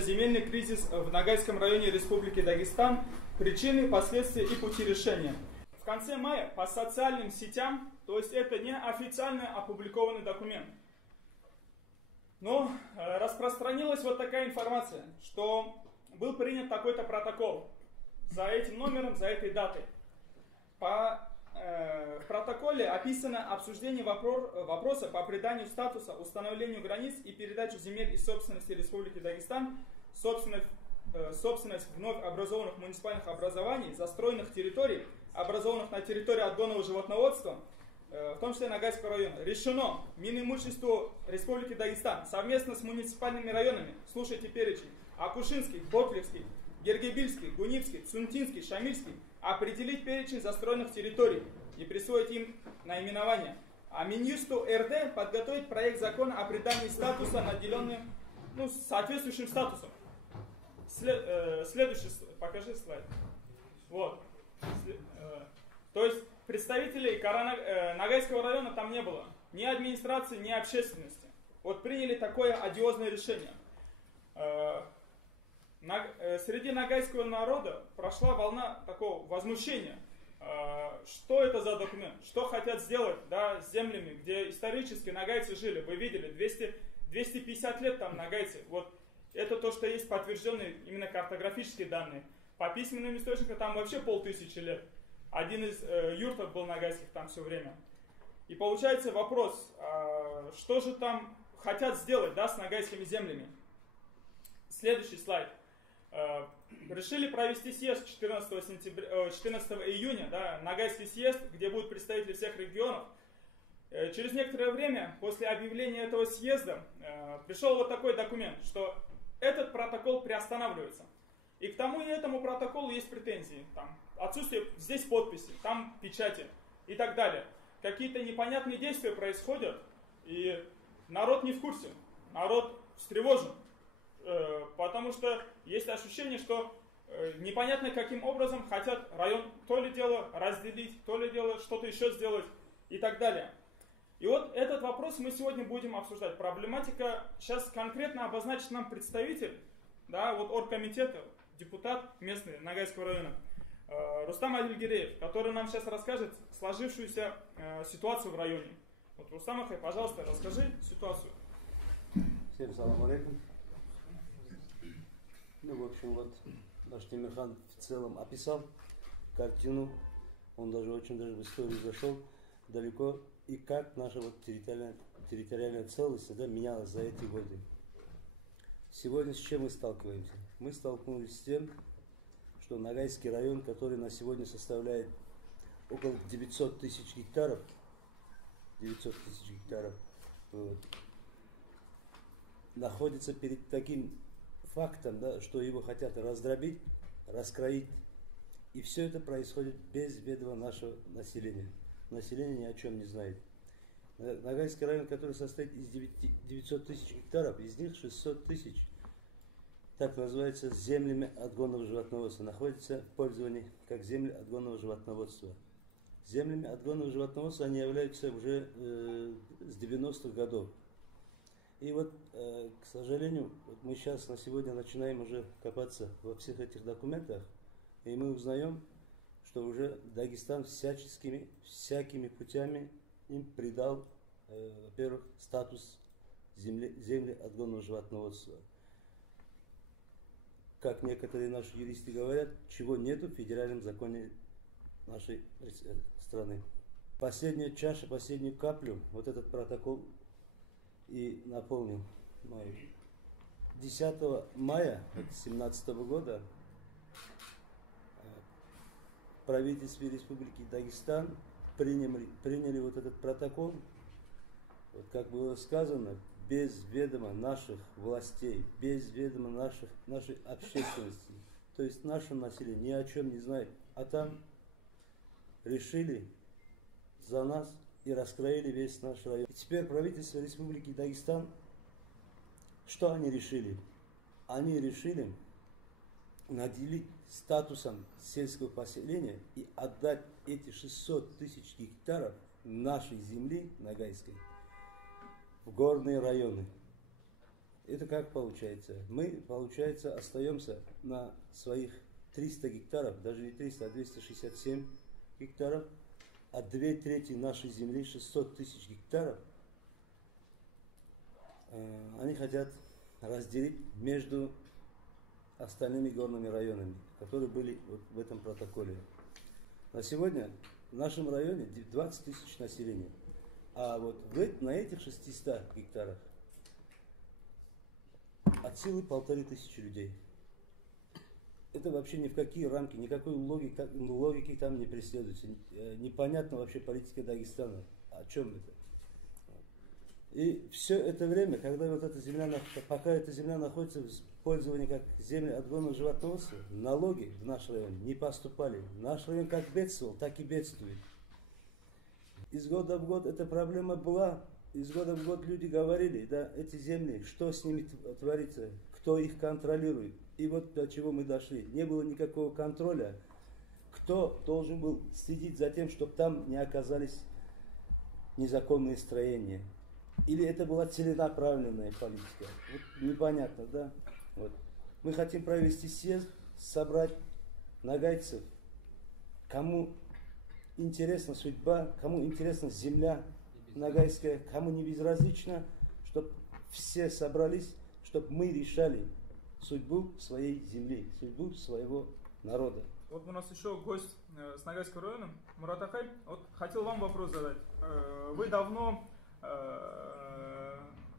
Земельный кризис в Ногайском районе Республики Дагестан, причины, последствия и пути решения. В конце мая по социальным сетям, то есть это не официально опубликованный документ, но распространилась вот такая информация, что был принят такой-то протокол за этим номером, за этой датой. В протоколе описано обсуждение вопроса по приданию статуса, установлению границ и передачу земель из собственности Республики Дагестан, собственность вновь образованных муниципальных образований, застроенных территорий, образованных на территории отгонного животноводства, в том числе Ногайского района. Решено Минимуществу Республики Дагестан совместно с муниципальными районами, слушайте перечень, Акушинский, Боклевский, Гергебильский, Гунивский, Цунтинский, Шамильский, определить перечень застроенных территорий и присвоить им наименование. А Минюсту РД подготовить проект закона о придании статуса наделенным соответствующим статусом. Следующий, покажи слайд. Вот. То есть представителей Ногайского района там не было. Ни администрации, ни общественности. Вот приняли такое одиозное решение. Среди ногайского народа прошла волна такого возмущения. Что это за документ? Что хотят сделать, да, с землями, где исторически ногайцы жили? Вы видели, 250 лет там ногайцы. Вот это то, что есть подтвержденные именно картографические данные. По письменным источникам там вообще 500 лет. Один из юртов был ногайских там все время. И получается вопрос, что же там хотят сделать, да, с ногайскими землями? Следующий слайд. Решили провести съезд 14 июня, да, Ногайский съезд, где будут представители всех регионов. Через некоторое время, после объявления этого съезда, пришел вот такой документ, что этот протокол приостанавливается. И к тому и этому протоколу есть претензии. Там отсутствие здесь подписи, там печати и так далее. Какие-то непонятные действия происходят, и народ не в курсе, народ встревожен. Потому что есть ощущение, что непонятно каким образом хотят район то ли дело разделить, то ли дело что-то еще сделать и так далее. И вот этот вопрос мы сегодня будем обсуждать. Проблематика сейчас конкретно обозначит нам представитель, да, вот оргкомитета, депутат местный Ногайского района, Рустам Адильгиреев, который нам сейчас расскажет сложившуюся ситуацию в районе. Вот, Рустам Ахай, пожалуйста, расскажи ситуацию. Всем салам алейкум. Ну, в общем, вот наш Темирхан в целом описал картину. Он даже очень в историю зашел далеко. И как наша вот территориальная целостность, да, менялась за эти годы. Сегодня с чем мы сталкиваемся? Мы столкнулись с тем, что Ногайский район, который на сегодня составляет около 900 тысяч гектаров, вот, находится перед таким фактом, да, что его хотят раздробить, раскроить. И все это происходит без ведома нашего населения. Население ни о чем не знает. Ногайский район, который состоит из 900 тысяч гектаров, из них 600 тысяч, так называется, землями отгонного животноводства, находятся в пользовании как земли отгонного животноводства. Землями отгонного животноводства они являются уже с 90-х годов. И вот, к сожалению, вот мы сейчас на сегодня начинаем уже копаться во всех этих документах, и мы узнаем, что уже Дагестан всякими путями им придал, во-первых, статус земли отгонного животноводства. Как некоторые наши юристы говорят, чего нету в федеральном законе нашей страны. Последняя чаша, последнюю каплю, вот этот протокол и наполнил. 10 мая 2017 года правительство Республики Дагестан приняли вот этот протокол, вот как было сказано, без ведома наших властей, без ведома нашей общественности. То есть наше население ни о чем не знает. А там решили за нас и раскроили весь наш район. И теперь правительство Республики Дагестан, что они решили? Они решили наделить статусом сельского поселения и отдать эти 600 тысяч гектаров нашей земли Ногайской в горные районы. это как получается? Мы, получается, остаемся на своих 300 гектаров, даже не 300, а 267 гектаров, а 2/3 нашей земли, 600 тысяч гектаров, они хотят разделить между остальными горными районами, которые были вот в этом протоколе. На сегодня в нашем районе 20 тысяч населения, а вот на этих 600 гектарах от силы 1500 людей. Это вообще ни в какие рамки, никакой логики там не преследуется. Непонятно вообще политика Дагестана. О чем это? И все это время, когда вот эта земля, пока эта земля находится в пользовании как земля отгонного животноводства, налоги в наш район не поступали. Наш район как бедствовал, так и бедствует. Из года в год эта проблема была. Из года в год люди говорили, да, эти земли, что с ними творится, кто их контролирует. И вот до чего мы дошли. Не было никакого контроля. Кто должен был следить за тем, чтобы там не оказались незаконные строения? Или это была целенаправленная политика? Вот непонятно, да? Вот. Мы хотим провести съезд, собрать нагайцев, кому интересна судьба, кому интересна земля нагайская, кому не безразлично, чтобы все собрались, чтобы мы решали судьбу своей земли, судьбу своего народа. Вот у нас еще гость с Нагайского района, Мурат Акай. Вот хотел вам вопрос задать. Вы давно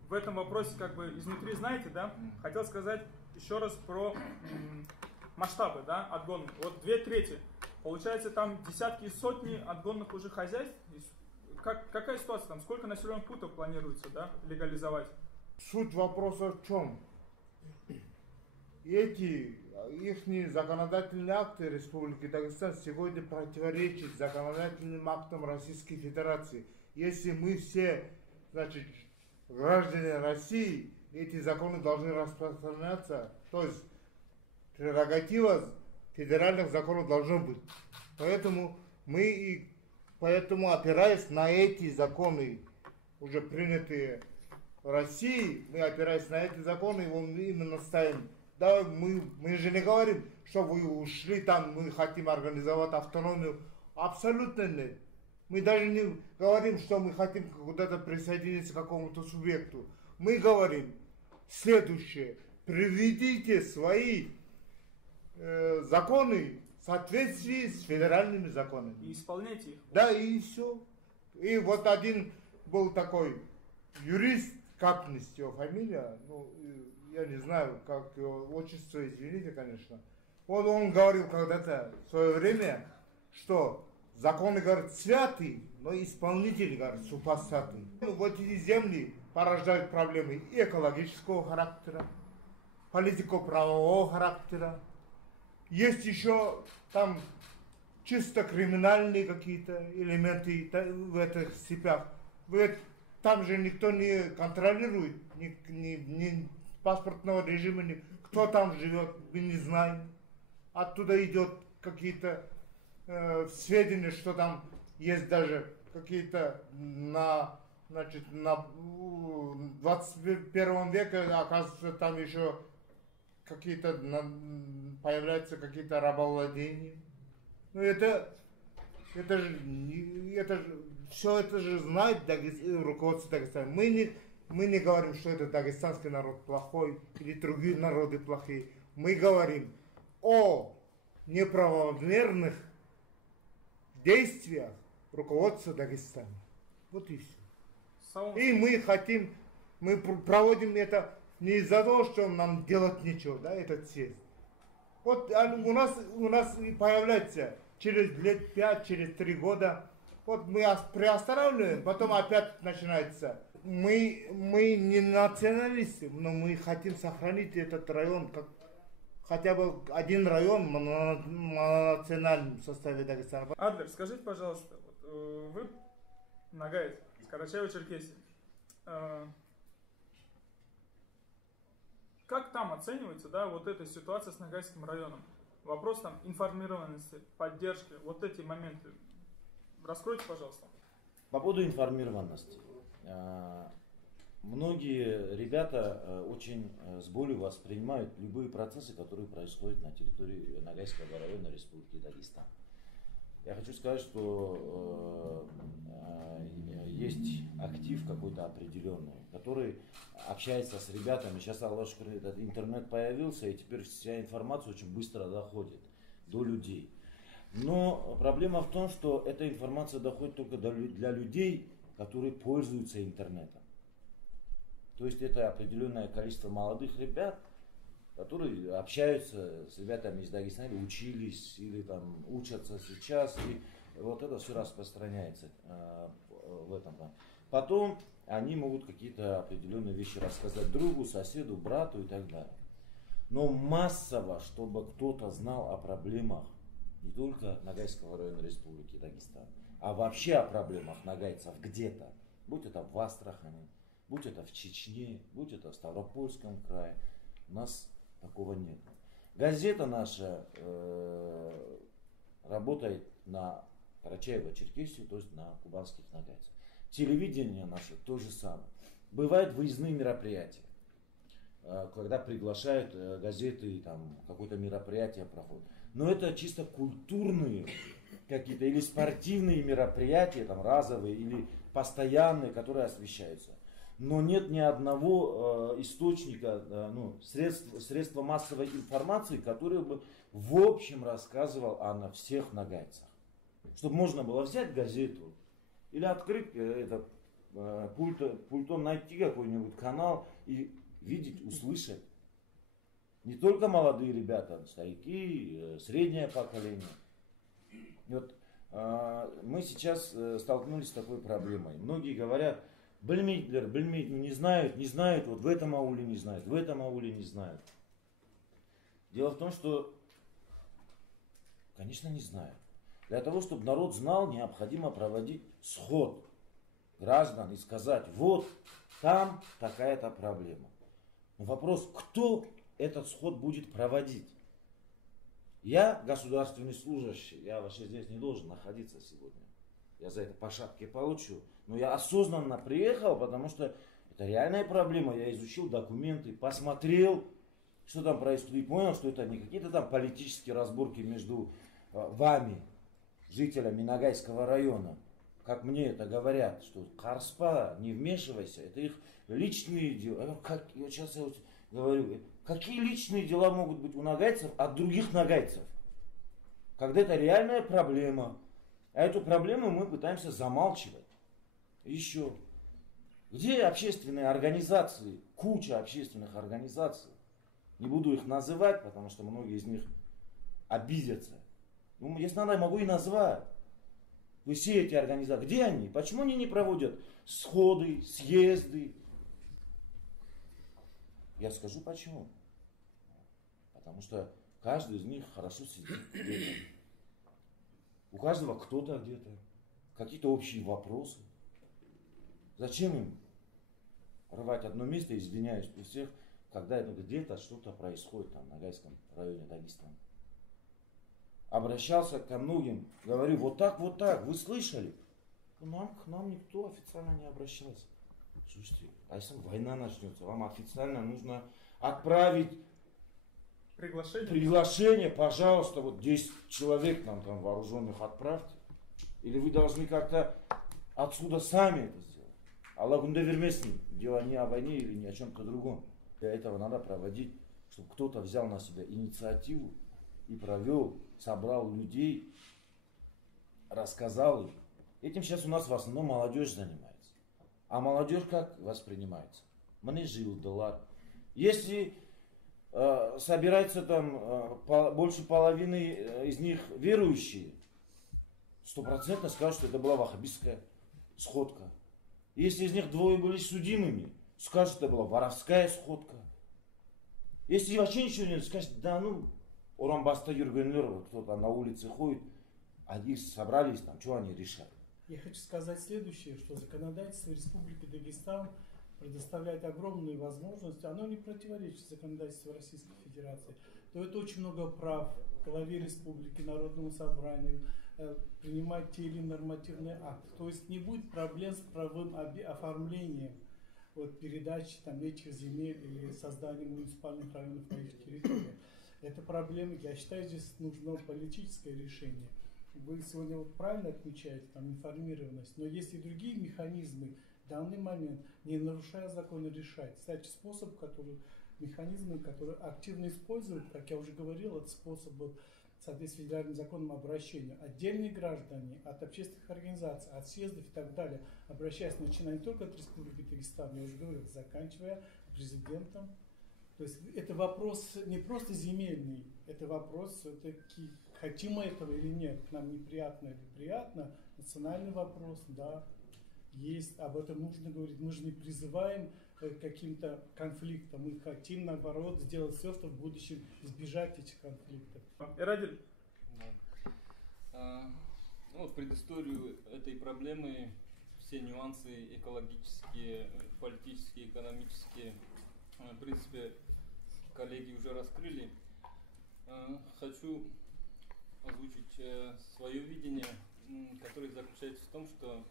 в этом вопросе как бы изнутри знаете, да? Хотел сказать еще раз про масштабы, да, отгонных. Вот 2/3. Получается, там десятки и сотни отгонных уже хозяйств. Какая ситуация там? Сколько населенных пунктов планируется, да, легализовать? Суть вопроса в чем? Их законодательные акты Республики Дагестан сегодня противоречат законодательным актам Российской Федерации. Если мы все, значит, граждане России, эти законы должны распространяться, то есть прерогатива федеральных законов должна быть. Поэтому опираясь на эти законы, уже принятые в России, мы опираясь на эти законы, именно ставим. Да, мы же не говорим, что вы ушли там, мы хотим организовать автономию. Абсолютно нет. Мы даже не говорим, что мы хотим куда-то присоединиться к какому-то субъекту. Мы говорим следующее. Приведите свои законы в соответствии с федеральными законами. И исполняйте их. Да, и все. И вот один был такой юрист, как его фамилия, ну, я не знаю, как его отчество, извините, конечно. Он говорил когда-то в свое время, что законы, говорит, святые, но исполнители, говорит, супостаты. Вот эти земли порождают проблемы и экологического характера, политико-правового характера. Есть еще там чисто криминальные какие-то элементы в этих степях. Там же никто не контролирует, ни паспортного режима, кто там живет, мы не знаем. Оттуда идет какие-то сведения, что там есть даже какие-то на 21 веке, оказывается, там еще какие-то появляются какие-то рабовладения. Ну это же все это же знает руководство Дагестана. Мы не говорим, что это дагестанский народ плохой или другие народы плохие. Мы говорим о неправомерных действиях руководства Дагестана. Вот и все. И мы проводим это не из-за того, что нам делать нечего, да, этот съезд. Вот у нас и появляется через лет 5, через 3 года. Вот мы приостанавливаем, потом опять начинается. Мы не националисты, но мы хотим сохранить этот район, как хотя бы один район в национальном составе Дагестана. Адлер, скажите, пожалуйста, вы нагаец с Карачаево-Черкесии. Как там оценивается, да, вот эта ситуация с Нагайским районом? Вопрос там информированности, поддержки, вот эти моменты. Раскройте, пожалуйста. По поводу информированности. многие ребята очень с болью воспринимают любые процессы, которые происходят на территории Ногайского района Республики Дагестан. Я хочу сказать, что есть актив какой-то определенный, который общается с ребятами. Сейчас, Аллах шукр, этот интернет появился, и теперь вся информация очень быстро доходит до людей. Но проблема в том, что эта информация доходит только для людей, которые пользуются интернетом. То есть это определенное количество молодых ребят, которые общаются с ребятами из Дагестана, или учились, или там учатся сейчас, и вот это все распространяется в этом плане. Потом они могут какие-то определенные вещи рассказать другу, соседу, брату и так далее. Но массово, чтобы кто-то знал о проблемах не только Ногайского района Республики Дагестан, а вообще о проблемах ногайцев где-то, будь это в Астрахани, будь это в Чечне, будь это в Ставропольском крае, у нас такого нет. Газета наша работает на Карачаево-Черкесию, то есть на кубанских ногайцев. Телевидение наше то же самое. Бывают выездные мероприятия, когда приглашают газеты, там какое-то мероприятие проходит. Но это чисто культурные какие-то или спортивные мероприятия, там разовые или постоянные, которые освещаются. Но нет ни одного источника, средства массовой информации, который бы в общем рассказывал о всех ногайцах. Чтобы можно было взять газету или открыть пультом найти какой-нибудь канал и видеть, услышать. Не только молодые ребята, старики, среднее поколение. И вот, мы сейчас столкнулись с такой проблемой. Многие говорят, Бельмейдлер, не знают, вот в этом ауле не знают, в этом ауле не знают. Дело в том, что, конечно, не знают. Для того, чтобы народ знал, необходимо проводить сход граждан и сказать, вот там такая-то проблема. Но вопрос, кто этот сход будет проводить? Я государственный служащий, я вообще здесь не должен находиться сегодня. Я за это по шапке получу. Но я осознанно приехал, потому что это реальная проблема. Я изучил документы, посмотрел, что там происходит, и понял, что это не какие-то там политические разборки между вами, жителями Ногайского района. Как мне это говорят, что Карспа, не вмешивайся, это их личные дела. Сейчас я говорю, какие личные дела могут быть у ногайцев от других ногайцев? Когда это реальная проблема. А эту проблему мы пытаемся замалчивать. Еще. Где общественные организации? Куча общественных организаций. Не буду их называть, потому что многие из них обидятся. Ну, если надо, я могу и назвать. Вы все эти организации. Где они? Почему они не проводят сходы, съезды? Я скажу почему. Потому что каждый из них хорошо сидит где-то. У каждого кто-то где-то. Какие-то общие вопросы. Зачем им рвать одно место, извиняюсь при всех, когда это где-то что-то происходит там в Ногайском районе Дагестана. Обращался ко многим, говорю, вот так, вы слышали? К нам никто официально не обращался. Слушайте, а если война начнется, вам официально нужно отправить приглашение, пожалуйста, вот 10 человек нам там вооруженных отправьте. Или вы должны как-то отсюда сами это сделать. Аллах вермесин, дело не о войне или не о чем-то другом. Для этого надо проводить, чтобы кто-то взял на себя инициативу и провел, собрал людей, рассказал им. Этим сейчас у нас в основном молодежь занимается. А молодежь как воспринимается? Мне жил доллар. Если собирается там больше половины из них верующие, 100% скажут, что это была ваххабистская сходка. Если из них двое были судимыми, скажут, что это была воровская сходка. Если вообще ничего не скажут, да Урамбаста Юргенлер, кто там на улице ходит, они собрались там, что они решают. Я хочу сказать следующее, что законодательство Республики Дагестан предоставляет огромные возможности, оно не противоречит законодательству Российской Федерации. То это очень много прав главе республики, Народному собранию, принимать те или иные нормативные акты. То есть не будет проблем с правовым оформлением вот, передачи там, этих земель или создания муниципальных районов на их территории. Это проблема, я считаю, здесь нужно политическое решение. Вы сегодня вот правильно отмечаете там, информированность, но есть и другие механизмы в данный момент, не нарушая закон, решать. Кстати, способ, который, механизмы, которые активно используют, как я уже говорил, это способ вот, в соответствии с федеральным законом обращения. Отдельные граждане от общественных организаций, от съездов и так далее, обращаясь, начиная не только от Республики Дагестан, я уже говорил, заканчивая президентом. То есть это вопрос не просто земельный, это вопрос все-таки, хотим мы этого или нет, нам неприятно или приятно, национальный вопрос, да, есть, об этом нужно говорить. Мы же не призываем к каким-то конфликтам, мы хотим, наоборот, сделать все, чтобы в будущем избежать этих конфликтов. Ирадиль. Ну, предысторию этой проблемы, все нюансы экологические, политические, экономические, в принципе, коллеги уже раскрыли. Хочу озвучить свое видение, которое заключается в том, что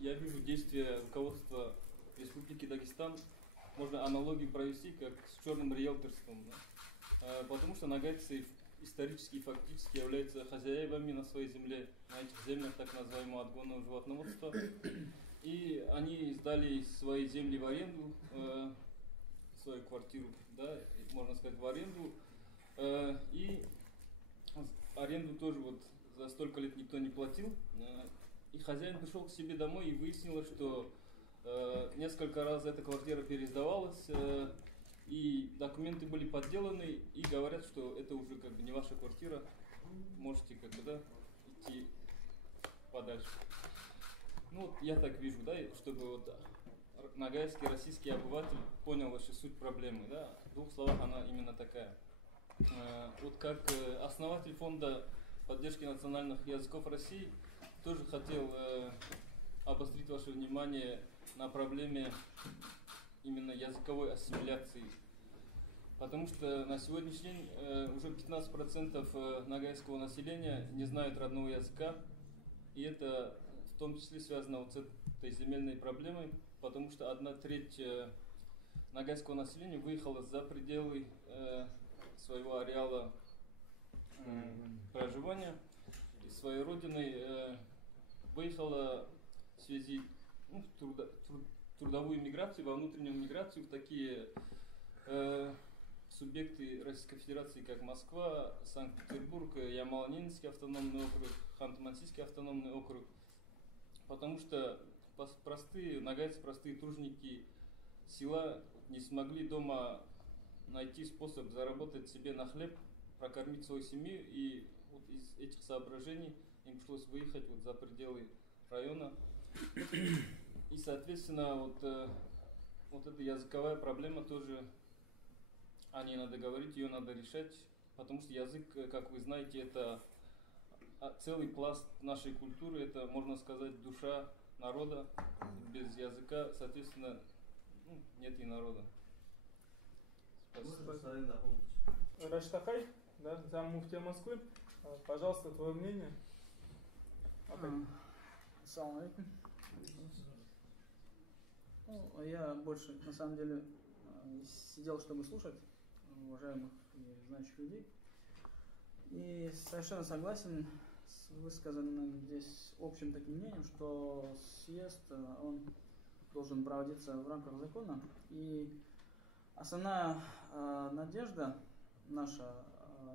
я вижу действия руководства Республики Дагестан, можно аналогию провести как с черным риэлторством, да? Потому что нагайцы исторически и фактически являются хозяевами на своей земле, на этих землях так называемого отгонного животноводства. И они сдали свои земли в аренду, свою квартиру, да, можно сказать, в аренду. И аренду тоже вот за столько лет никто не платил. И хозяин пришел к себе домой и выяснилось, что несколько раз эта квартира пересдавалась, и документы были подделаны, и говорят, что это уже как бы не ваша квартира, можете как бы, да, идти подальше. Ну вот я так вижу, да, чтобы вот нагайский российский обыватель понял вообще суть проблемы, да, в двух словах она именно такая. Вот как основатель фонда поддержки национальных языков России тоже хотел обострить ваше внимание на проблеме именно языковой ассимиляции. Потому что на сегодняшний день уже 15% нагайского населения не знают родного языка. И это в том числе связано вот с этой земельной проблемой, потому что 1/3 нагайского населения выехала за пределы своего ареала проживания, из своей родины, выехала в связи трудовую миграцию, во внутреннюю миграцию в такие субъекты Российской Федерации, как Москва, Санкт-Петербург, Ямало-Ненецкий автономный округ, Ханты-Мансийский автономный округ, потому что нагайцы, простые тружники села не смогли дома найти способ заработать себе на хлеб, прокормить свою семью, и вот из этих соображений им пришлось выехать вот за пределы района. И, соответственно, вот эта языковая проблема тоже, о ней надо говорить, ее надо решать, потому что язык, как вы знаете, это целый пласт нашей культуры, это, можно сказать, душа народа. Без языка, соответственно, нет и народа. Спасибо. Раштахай, да, заммуфтия Москвы, пожалуйста, твое мнение. Ассаламу алейкум. Ну, я больше, на самом деле, сидел, чтобы слушать уважаемых и знающих людей. И совершенно согласен с высказанным здесь общим таким мнением, что съезд, он должен проводиться в рамках закона. И основная надежда наша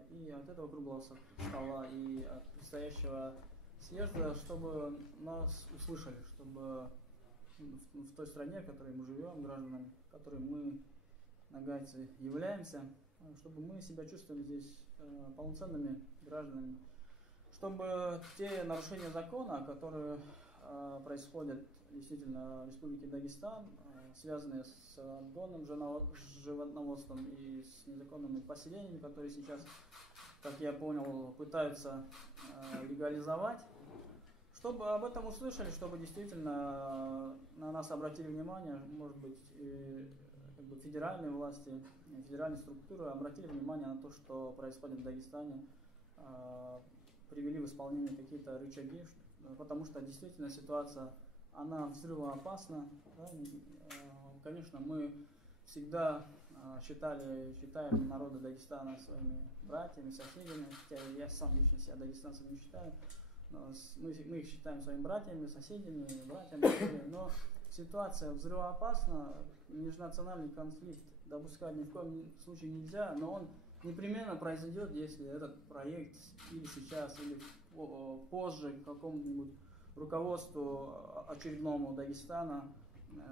и от этого круглого стола, и от предстоящего съезда, чтобы нас услышали, чтобы в той стране, в которой мы живем, гражданами, которой мы, нагайцы, являемся, чтобы мы себя чувствовали здесь полноценными гражданами, чтобы те нарушения закона, которые происходят действительно в Республике Дагестан, связанные с отгонным животноводством и с незаконными поселениями, которые сейчас, как я понял, пытаются легализовать, чтобы об этом услышали, чтобы действительно на нас обратили внимание, может быть, и, как бы, федеральные власти, федеральные структуры обратили внимание на то, что происходит в Дагестане, привели в исполнение какие-то рычаги, потому что действительно ситуация, она взрывоопасна. Да? Конечно, мы всегда считаем народы Дагестана своими братьями, соседями, хотя я сам лично себя дагестанцем не считаю. Мы их считаем своими братьями, соседями, но ситуация взрывоопасна, межнациональный конфликт допускать ни в коем случае нельзя, но он непременно произойдет, если этот проект или сейчас, или позже какому-нибудь руководству очередному Дагестана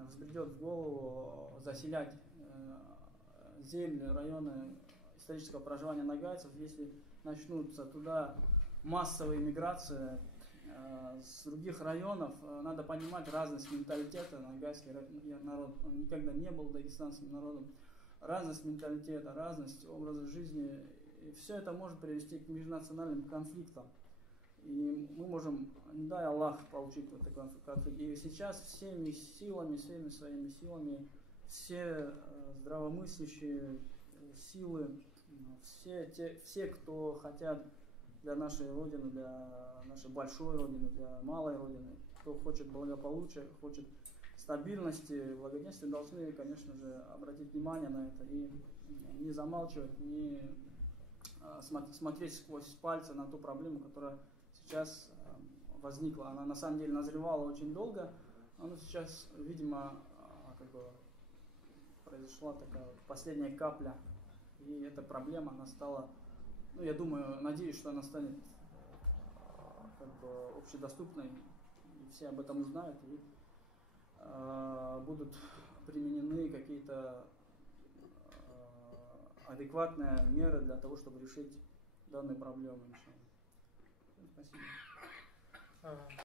взбредет в голову заселять земли, районы исторического проживания нагайцев, если начнутся туда массовые миграции с других районов. Надо понимать разность менталитета. Нагайский народ, он никогда не был дагестанским народом. Разность менталитета, разность образа жизни. И все это может привести к межнациональным конфликтам. И мы можем, не дай Аллах, получить вот такой конфликт. И сейчас всеми силами, всеми своими силами, все здравомыслящие силы, все, кто хотят для нашей Родины, для нашей большой Родины, для малой Родины, кто хочет благополучия, хочет стабильности, благоденствия, должны, конечно же, обратить внимание на это и не замалчивать, не смотреть сквозь пальцы на ту проблему, которая сейчас возникла. Она на самом деле назревала очень долго, но сейчас, видимо, как бы произошла такая последняя капля, и эта проблема, она стала, ну, я думаю, надеюсь, что она станет как бы общедоступной, и все об этом узнают, и будут применены какие-то адекватные меры для того, чтобы решить данную проблему. Спасибо.